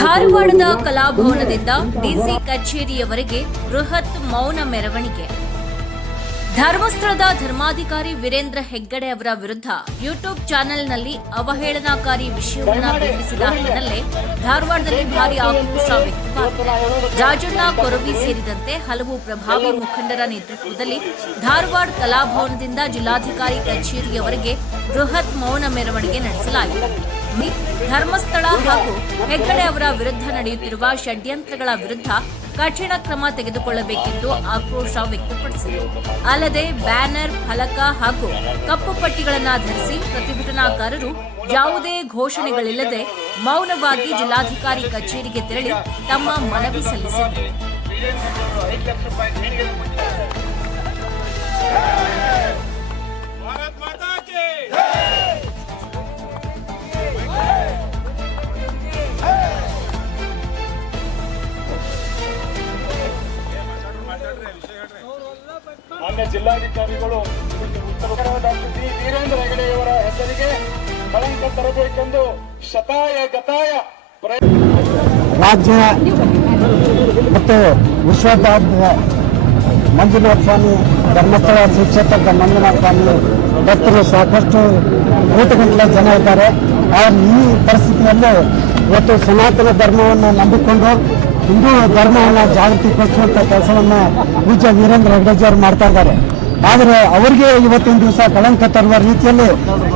ಧಾರವಾಡದ ಕಲಾಭವನದಿಂದ ಡಿಸಿ ಕಚೇರಿಯವರೆಗೆ ಬೃಹತ್ ಮೌನ ಮೆರವಣಿಗೆ. ಧರ್ಮಸ್ಥಳದ ಧರ್ಮಾಧಿಕಾರಿ ವೀರೇಂದ್ರ ಹೆಗ್ಗಡೆ ಅವರ ವಿರುದ್ಧ ಯೂಟ್ಯೂಬ್ ಚಾನೆಲ್ನಲ್ಲಿ ಅವಹೇಳನಕಾರಿ ವಿಷಯವನ್ನು ಬಿಂಬಿಸಿದ ಹಿನ್ನೆಲೆ ಧಾರವಾಡದಲ್ಲಿ ಭಾರಿ ಆಕ್ರೋಶ ವ್ಯಕ್ತವಾಗಿದೆ. ರಾಜಣ್ಣ ಕೊರವಿ ಸೇರಿದಂತೆ ಹಲವು ಪ್ರಭಾವಿ ಮುಖಂಡರ ನೇತೃತ್ವದಲ್ಲಿ ಧಾರವಾಡ ಕಲಾಭವನದಿಂದ ಜಿಲ್ಲಾಧಿಕಾರಿ ಕಚೇರಿಯವರೆಗೆ ಬೃಹತ್ ಮೌನ ಮೆರವಣಿಗೆ ನಡೆಸಲಾಯಿತು. ಧರ್ಮಸ್ಥಳ ಹಾಗೂ ಹೆಗ್ಗಡೆ ಅವರ ವಿರುದ್ಧ ನಡೆಯುತ್ತಿರುವ ಷಡ್ಯಂತ್ರಗಳ ವಿರುದ್ಧ ಕಠಿಣ ಕ್ರಮ ತೆಗೆದುಕೊಳ್ಳಬೇಕೆಂದು ಆಕ್ರೋಶ ವ್ಯಕ್ತಪಡಿಸಿದರು ಅಲ್ಲದೆ ಬ್ಯಾನರ್, ಫಲಕ ಹಾಗೂ ಕಪ್ಪು ಪಟ್ಟಿಗಳನ್ನು ಧರಿಸಿ ಪ್ರತಿಭಟನಾಕಾರರು ಯಾವುದೇ ಘೋಷಣೆಗಳಿಲ್ಲದೆ ಮೌನವಾಗಿ ಜಿಲ್ಲಾಧಿಕಾರಿ ಕಚೇರಿಗೆ ತೆರಳಿ ತಮ್ಮ ಮನವಿ ಸಲ್ಲಿಸಿದರು. ಮಾನ್ಯ ಜಿಲ್ಲಾಧಿಕಾರಿಗಳು ಉತ್ತರ ಡಾಕ್ಟರ್ ವೀರೇಂದ್ರ ಹೆಗಡೆಯವರ ಹೆಸರಿಗೆ ಕಳಂಕ ತರಬೇಕೆಂದು ಶತಾಯ ಗತಾಯ ರಾಜ್ಯ ಮತ್ತು ವಿಶ್ವದಾದ್ಯಂತ ಮಂಜುನಾಥ ಸ್ವಾಮಿ ಧರ್ಮಸ್ಥಳ ಕ್ಷೇತ್ರದ ಮಂಜುನಾಥ ಸ್ವಾಮಿ ಭಕ್ತರು ಸಾಕಷ್ಟು ಕೋಟಿಗಟ್ಟಲೆ ಜನ ಇದ್ದಾರೆ. ಆ ಈ ಪರಿಸ್ಥಿತಿಯಲ್ಲೂ ಇವತ್ತು ಸನಾತನ ಧರ್ಮವನ್ನು ನಂಬಿಕೊಂಡು ಹಿಂದೂ ಧರ್ಮವನ್ನು ಜಾಗೃತಿಗೊಳಿಸುವಂಥ ಕೆಲಸವನ್ನು ಪೂಜ್ಯ ವೀರೇಂದ್ರ ಹೆಗ್ಡೆಜಿಯವರು ಮಾಡ್ತಾ ಇದ್ದಾರೆ. ಆದರೆ ಅವರಿಗೆ ಇವತ್ತಿನ ದಿವಸ ಕಳಂಕ ತರುವ ರೀತಿಯಲ್ಲಿ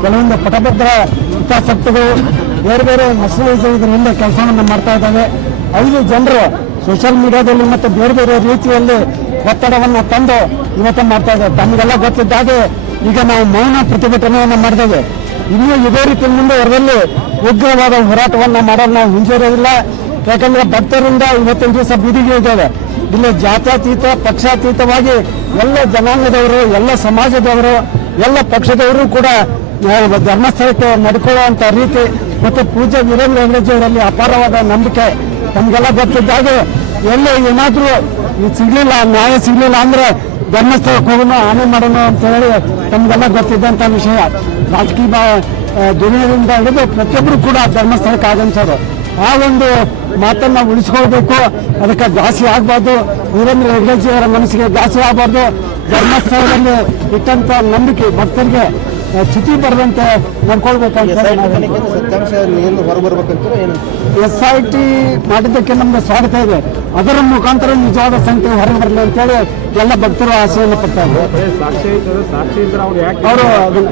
ಕೆಲವೊಂದು ಪಟಭದ್ರ ಹಿತಾಸಕ್ತಿಗಳು, ಬೇರೆ ಬೇರೆ ನಕ್ಸಲೈಸ್ ಇದ್ರ ಕೆಲಸವನ್ನು ಮಾಡ್ತಾ ಇದ್ದಾವೆ. ಐದು ಜನರು ಸೋಷಿಯಲ್ ಮೀಡಿಯಾದಲ್ಲಿ ಮತ್ತು ಬೇರೆ ಬೇರೆ ರೀತಿಯಲ್ಲಿ ಒತ್ತಡವನ್ನು ತಂದು ಇವತ್ತು ಮಾಡ್ತಾ ಇದ್ದಾರೆ. ತಮಗೆಲ್ಲ ಗೊತ್ತಿದ್ದಾಗೆ ಈಗ ನಾವು ಮೌನ ಪ್ರತಿಭಟನೆಯನ್ನು ಮಾಡಿದ್ದೇವೆ. ಇನ್ನೂ ಇದೇ ರೀತಿ ಮುಂದುವರೆದಲ್ಲಿ ಉಗ್ರವಾದ ಹೋರಾಟವನ್ನು ಮಾಡಲು ನಾವು ಹಿಂಜರಿಯೋದಿಲ್ಲ ಯಾಕಂದ್ರೆ ಭಕ್ತರಿಂದ ಇವತ್ತಿನ ದಿವಸ ಬೀದಿಗೆ ಇದ್ದೇವೆ ಇಲ್ಲಿ ಜಾತ್ಯತೀತ, ಪಕ್ಷಾತೀತವಾಗಿ ಎಲ್ಲ ಜನಾಂಗದವರು, ಎಲ್ಲ ಸಮಾಜದವರು, ಎಲ್ಲ ಪಕ್ಷದವರು ಕೂಡ ಧರ್ಮಸ್ಥಳಕ್ಕೆ ನಡ್ಕೊಳ್ಳುವಂತ ರೀತಿ ಮತ್ತು ಪೂಜೆ ವೀರೇಂದ್ರ ಅವರಲ್ಲಿ ಅಪಾರವಾದ ನಂಬಿಕೆ ನಮಗೆಲ್ಲ ಗೊತ್ತಿದ್ದಾಗ ಎಲ್ಲೇ ಏನಾದರೂ ಸಿಗ್ಲಿಲ್ಲ, ನ್ಯಾಯ ಸಿಗ್ಲಿಲ್ಲ ಅಂದ್ರೆ ಧರ್ಮಸ್ಥಳಕ್ಕೆ ಹೋಗೋಣ, ಆನೆ ಮಾಡೋಣ ಅಂತ ಹೇಳಿ ನಮಗೆಲ್ಲ ಗೊತ್ತಿದ್ದಂಥ ವಿಷಯ. ರಾಜಕೀಯ ದುನಿಯಾದಿಂದ ಹಿಡಿದು ಪ್ರತಿಯೊಬ್ಬರು ಕೂಡ ಧರ್ಮಸ್ಥಳಕ್ಕೆ ಆಗಮಿಸೋದು ಆ ಒಂದು ಮಾತನ್ನ ಉಳಿಸ್ಕೊಳ್ಬೇಕು. ಅದಕ್ಕೆ ಘಾಸಿ ಆಗ್ಬಾರ್ದು. ವೀರೇಂದ್ರ ಹೆಗ್ಗಡೆಜಿ ಅವರ ಮನಸ್ಸಿಗೆ ಘಾಸಿ ಆಗ್ಬಾರ್ದು. ಧರ್ಮಸ್ಥಳದಲ್ಲಿ ಇಟ್ಟಂತ ನಂಬಿಕೆ ಭಕ್ತರಿಗೆ ಚ್ಯುತಿ ಬರದಂತೆ ನೋಡ್ಕೊಳ್ಬೇಕಂತ ಎಸ್ ಐ ಟಿ ಮಾಡಿದ್ದಕ್ಕೆ ನಮ್ಗೆ ಸ್ವಾಗತ ಇದೆ. ಅದರ ಮುಖಾಂತರ ನಿಜವಾದ ಸಂಖ್ಯೆ ಹೊರಗೆ ಬರಲಿ ಅಂತೇಳಿ ಎಲ್ಲ ಭಕ್ತರು ಆಸೆಯನ್ನು ಪಡ್ತಾರೆ ಸಾಕ್ಷಿ ಸಾಕ್ಷಿ ಇದ್ರೆ ಅವ್ರು ಯಾಕೆ ಅವರು ಅದನ್ನ